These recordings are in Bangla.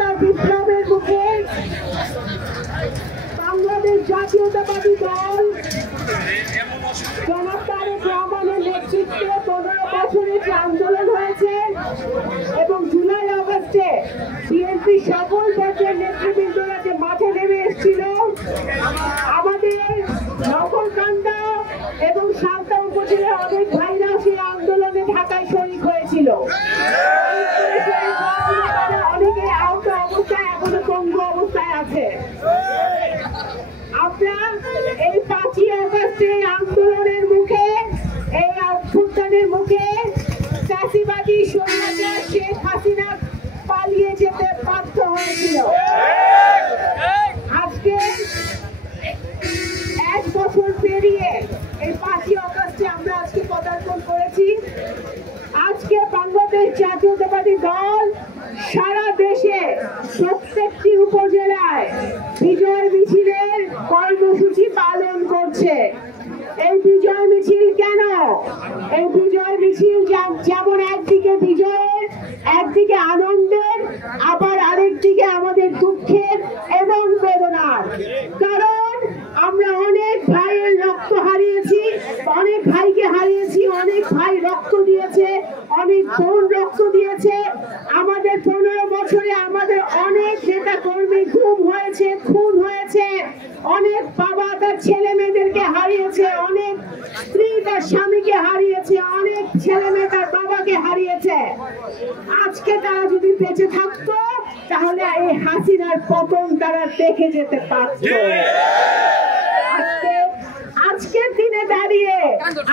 স্বাধীনতা বিপ্লবের মুখে বাংলাদেশ জাতীয়তাবাদী দল জনাব তারেক রহমানের নেতৃত্বে 15 বছরের যে আন্দোলন হয়েছে এবং জুলাই আগস্টে বিএনপি সকল পর্যায়ের নেতৃবৃন্দরা যে মাঠে নেমে এসেছিল, আমাদের নগরকান্দা এবং সালতা উপজেলার অনেক ভাইরা সেই আন্দোলনে ঢাকায় শরীক হয়েছিল। অনেকে আহত অবস্থায়, এখনো পঙ্গু অবস্থায় আছে। আমরা এই 5ই আগস্টের আন্দোলনের মুখে, এই অভ্যুত্থানের মুখে ফ্যাসিবাদী স্বৈরাচার শেখ হাসিনা পালিয়ে যেতে বাধ্য হয়েছিল। আজকে 1 বছর পেরিয়ে এই 5ই আগস্টে আমরা আজকে পদার্পণ করেছি। আজকে বাংলাদেশ জাতীয়তাবাদী দল সারা দেশে প্রত্যেকটি উপজেলায় বিজয় মিছিলের কর্মসূচি পালন করছে। এই বিজয় মিছিল কেন? এই বিজয় মিছিল যেমন একদিকে বিজয়ের, একদিকে আনন্দের, আবার আরেকদিকে আমাদের দুঃখের এবং বেদনার। কারণ আমরা অনেক ভাইয়ের রক্ত হারিয়েছি, অনেক ভাইকে হারিয়েছি, অনেক ভাই রক্ত দিয়েছে, অনেক বোন রক্ত দিয়েছে। আমাদের 15 বছরে আমাদের অনেক নেতা কর্মী গুম হয়েছে, খুন হয়েছে, অনেক বাবা তার ছেলে মেয়েদেরকে হারিয়েছে, অনেক স্ত্রী তার স্বামীকে হারিয়েছে, অনেক ছেলে মেয়ে তার বাবাকে হারিয়েছে। আজকে তারা যদি বেঁচে থাকতো তাহলে এই হাসিনার পতন তারা দেখে যেতে পারত। আজকের দিনে দাঁড়িয়ে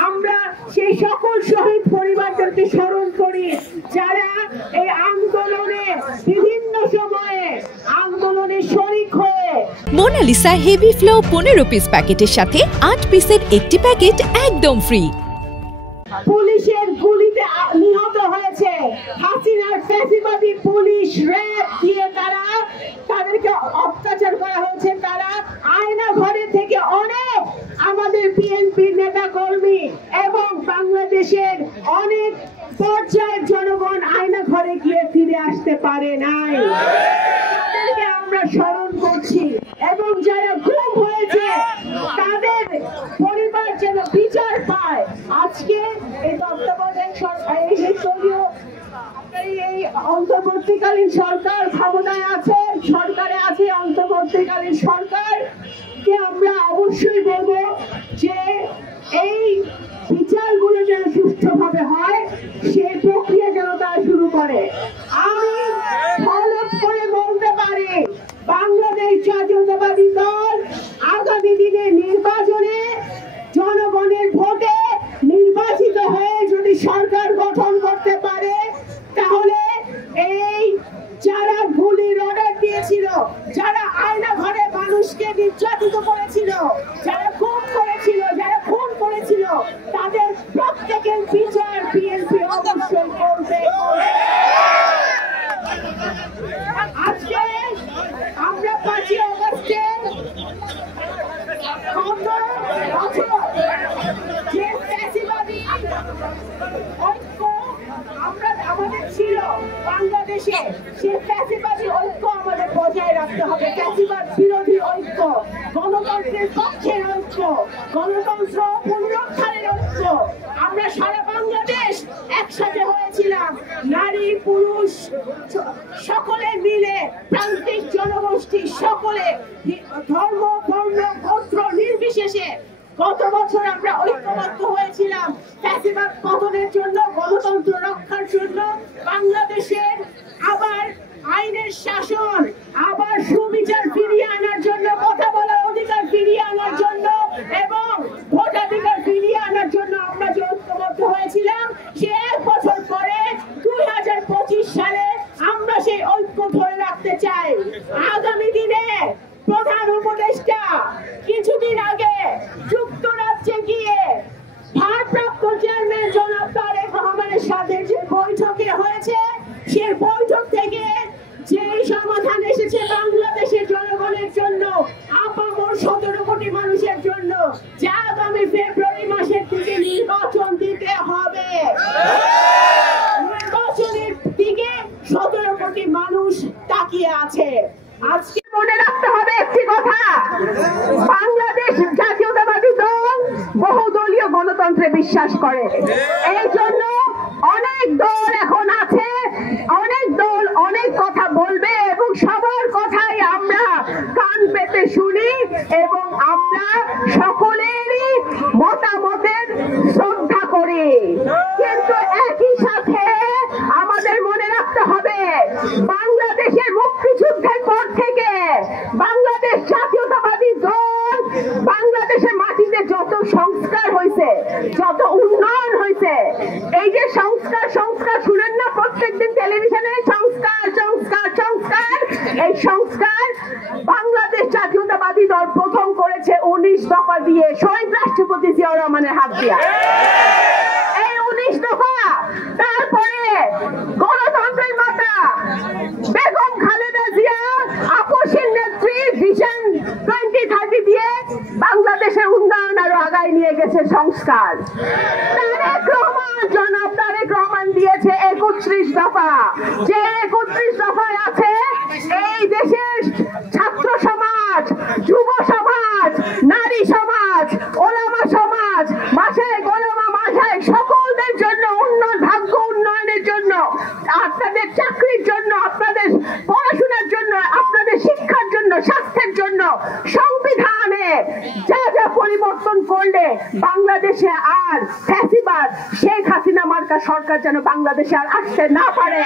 আমরা সেই সকল শহীদ পরিবারদেরকে স্মরণ করি যারা এই আন্দোলনে বিভিন্ন সময়ে আন্দোলনে শরীক হয়ে। মোনালিসা হেভি ফ্লো 15 পিস প্যাকেটের সাথে 8 পিসের একটি প্যাকেট একদম ফ্রি। পুলিশের গুলিতে নিহত হয়েছে হাসিনার ফ্যাসিবাদী পুলিশ, র্যাব দিয়ে তাদেরকে অত্যাচার করা হয়েছে। তারা আয়না ঘরে থেকে অনেক আমাদের বিএনপির নেতা কর্মী এবং বাংলাদেশের অনেক পর্যায়ের জনগণ আয়না ঘরে গিয়ে ফিরে আসতে পারে নাই। তাদেরকে আমরা স্মরণ করছি এবং যারা গুম হয়েছে তাদের পরিবার যেন বিচার পায়। আজকে এই তত্ত্বাবধায়ক সরকার, এই অন্তর্বর্তীকালীন সরকার ক্ষমতায় আছে, সরকারে আছে অন্তর্বর্তীকালীন সরকারকে আমরা অবশ্যই বলবো যে এই বিচারগুলো যেন সুষ্ঠুভাবে হয়, সেই প্রক্রিয়া যেন তারা শুরু করে। আমি ফলক করে বলতে পারি বাংলাদেশ জাতীয়তাবাদী দল আগামী দিনে নির্বাচনে জনগণের ভোটে নির্বাচিত হয়ে যদি সরকার গঠন করতে পারে তাহলে এই যারা গুলির অর্ডার দিয়েছিল, যারা আয়না ঘরে মানুষকে নির্যাতিত করেছিল, যারা খুন করেছিল, যারা খুন করেছিল, তাদের প্রত্যেকের বিচার বিএনপি অবশ্যই করবে। আজকে আমরা 5ই আগস্টে যে ফ্যাসিবাদী ঐক্য আমাদের ছিল বাংলাদেশে, সে ফ্যাসিবাদী ঐক্য আমাদের বজায় রাখতে হবে। ফ্যাসিবাদ বিরোধী ঐক্য, গণতন্ত্রের পক্ষের ঐক্য, গণতন্ত্র পুনরুদ্ধারের ঐক্য। আমরা সারা বাংলাদেশ একসাথে হয়েছিলাম, নারী পুরুষ সকলে মিলে, প্রান্তিক জনগোষ্ঠী সকলে, ধর্ম বর্ণ গোত্র নির্বিশেষে গত বছর আমরা ঐক্যবদ্ধ হয়েছিলাম ফ্যাসিবাদ পতনের জন্য, গণতন্ত্র রক্ষার জন্য, বাংলাদেশের আবার আইনের শাসন, আবার সুবিচার ফিরিয়ে আনার জন্য, কথা বলার অধিকার ফিরিয়ে আনার জন্য এবং ভোটাধিকার ফিরিয়ে আনার জন্য আমরা যে ঐক্যবদ্ধ হয়েছিলাম, সে 1 বছর পরে 2025 সালে আমরা সেই ঐক্য ধরে রাখতে চাই। আগামী দিনে প্রধান উপদেষ্টা কিছুদিন আগে যুক্তরাজ্যে গিয়ে ভারপ্রাপ্ত চেয়ারম্যান জনাব তারেক রহমানের সাথে যে বৈঠকে হয়েছে, সেই বৈঠক থেকে যে সমাধান এসেছে বাংলাদেশের জনগণের জন্য, আপামর 17 কোটি মানুষের জন্য, যে আগামী ফেব্রুয়ারি মাসের দিকে নির্বাচন দিতে হবে। নির্বাচনের দিকে 17 কোটি মানুষ তাকিয়ে দিয়ে আছে। আজকে মনে রাখতে হবে একটি কথা, বাংলাদেশ জাতীয়তাবাদী দল বহুদলীয় গণতন্ত্রে বিশ্বাস করে। এই জন্য অনেক দল এখন আছে, অনেক দল অনেক কথা বলবে এবং সবার কথাই আমরা কান পেতে শুনি এবং আমরা সকলেরই মতামতের শ্রদ্ধা করি। কিন্তু একই সাথে আমাদের মনে রাখতে হবে, বাংলাদেশের মুক্তিযুদ্ধের পর থেকে বাংলাদেশ জাতীয়তাবাদী দল বাংলাদেশের মাটিতে যত সংস্কার হয়েছে, যত উন্নয়ন হয়েছে, এই যে সংস্কার সংস্কার শুনেন না প্রত্যেকদিন টেলিভিশনে, সংস্কার সংস্কার সংস্কার, এই সংস্কার বাংলাদেশ জাতীয়তাবাদী দল প্রথম করেছে 19 দফা দিয়ে, শহীদ রাষ্ট্রপতি জিয়াউর রহমানের হাত দিয়া। এই 19 দফা, তারপরে গণতন্ত্রের মাতা বেগম খালেদা জিয়া আপসের নেত্রী ভিশন 2030 দিয়ে বাংলাদেশের উন্নয়ন আরো আগায় নিয়ে গেছে সংস্কার। তারেক রহমান, জনাব তারেক রহমান দিয়েছে 31 দফা, যে 31 দফায় আছে এই দেশের ছাত্র সমাজ, যুব সমাজ, নারী সমাজ, ওলামা সমাজ, মাসায় গোলামা মাসায় সকলদের জন্য উন্নয়ন, ভাগ্য উন্নয়নের জন্য, আপনাদের চাকরির জন্য, আপনাদের পড়াশোনার জন্য, আপনাদের শিক্ষার জন্য, স্বাস্থ্যের জন্য সংবিধানে যা যা পরিবর্তন করলে বাংলাদেশে আর ফ্যাসিবাদ শেখ হাসিনা মার্কা সরকার যেন বাংলাদেশে আর আসতে না পারে,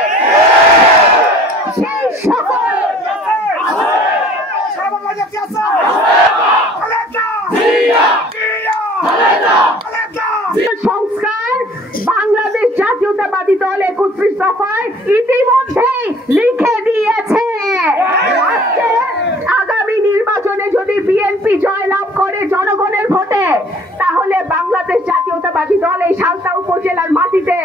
সেই সকল সংস্কার বাংলাদেশ জাতীয়তাবাদী দল 31 দফায় ইতিমধ্যেই লিখে দিয়েছে। আজকে আগামী নির্বাচনে যদি বিএনপি জয়লাভ করে জনগণের ভোটে, তাহলে বাংলাদেশ জাতীয়তাবাদী দল এই সালতা উপজেলার মাটিতে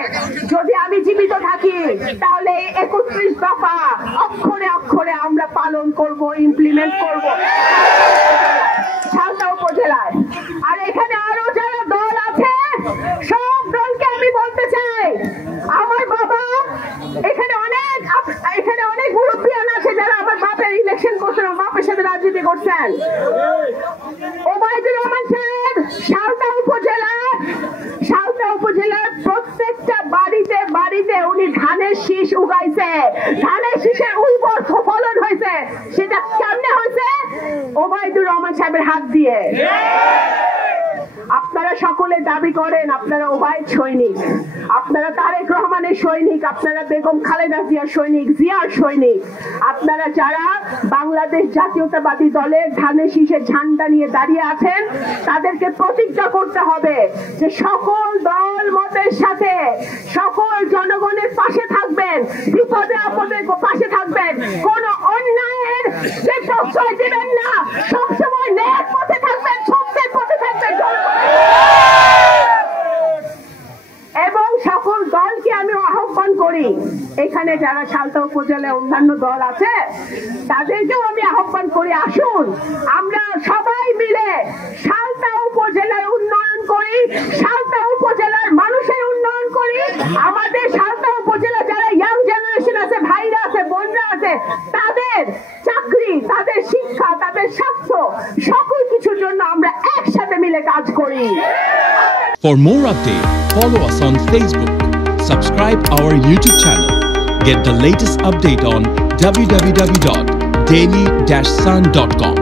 যদি আমি জীবিত থাকি, তাহলে 31 দফা অক্ষরে অক্ষরে আমরা পালন করব, ইমপ্লিমেন্ট করব সালতা উপজেলায়। আর এখানে আরো যারা দল আছে, সব দলকে আমি বলতে চাই, আমার বাবা এখানে অনেক মুরব্বিয়ান আছে যারা আমার বাপের ইলেকশন করছেন, আমার বাপের সাথে রাজনীতি করছেন। ওবায়দুর রহমান সাহেব সালতা উপজেলার প্রত্যেকটা বাড়িতে বাড়িতে উনি ধানের শীষ উগাইছে, ধানের শীষের উর্বর ফলন হয়েছে। সেটা কেমনে হয়েছে? ওবায়দুর রহমান সাহেবের হাত দিয়ে। আপনারা সকলে দাবি করেন আপনারা ওবায়দ সৈনিক, আপনারা তারেক রহমানের সৈনিক, আপনারা বেগম খালেদা জিয়ার সৈনিক, জিয়ার সৈনিক। আপনারা যারা বাংলাদেশ জাতীয়তাবাদী দলের ধানের শীষের ঝান্ডা নিয়ে দাঁড়িয়ে আছেন, তাদেরকে প্রতিজ্ঞা করতে হবে যে সকল দল মতের সাথে সকল জনগণের পাশে থাকবেন, বিপদে আপদে পাশে থাকবেন, কোন অন্যায়ের যে প্রশ্রয় দিবেন না, সবসময় ন্যায়ের পথে থাকবেন, সত্যের পথে থাকবেন। এবং সকল দলকে আমি আহ্বান করি, এখানে যারা সালতা উপজেলায় অন্যান্য দল আছে তাদেরকেও আমি আহ্বান করি, আসুন আমরা সবাই মিলে সালতা উপজেলার উন্নয়ন করি, সালতা উপজেলার মানুষের উন্নয়ন করি। আমাদের সালতা উপজেলা যারা ইয়াং জেনারেশন আছে, ভাইরা আছে, বোনরা আছে, তাদের চাকরি, তাদের শিক্ষা, তাদের স্বাস্থ্য, সকল কিছুর জন্য আমরা একসাথে মিলে কাজ করি। For more updates, follow us on Facebook, subscribe our YouTube channel, get the latest update on www.daily-sun.com.